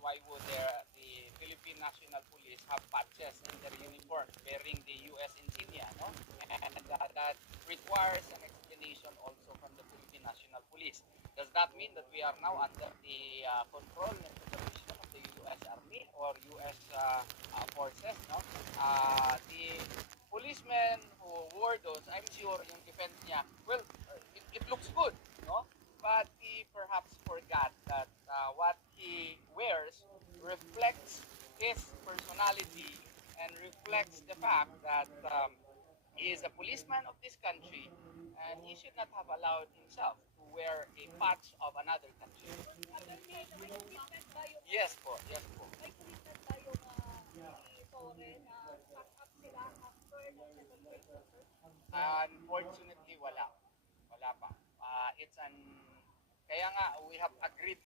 why would the Philippine National Police have patches in their uniform bearing the US insignia, no? And that requires an explanation also from the Philippine National Police. Does that mean that we are now under the control and supervision of the US Army or US forces, no? The policemen who wore those, I'm sure yung defense niya, well, it looks good, no? But he perhaps forgot that what he wears reflects his personality and reflects the fact that he is a policeman of this country and he should not have allowed himself to wear a patch of another country. May commitment ba yung Yes po, yes po. may commitment ba yung si Torre na pack up sila after the celebration, sir? Unfortunately, wala. Wala pa. It's an, kaya nga, we have agreed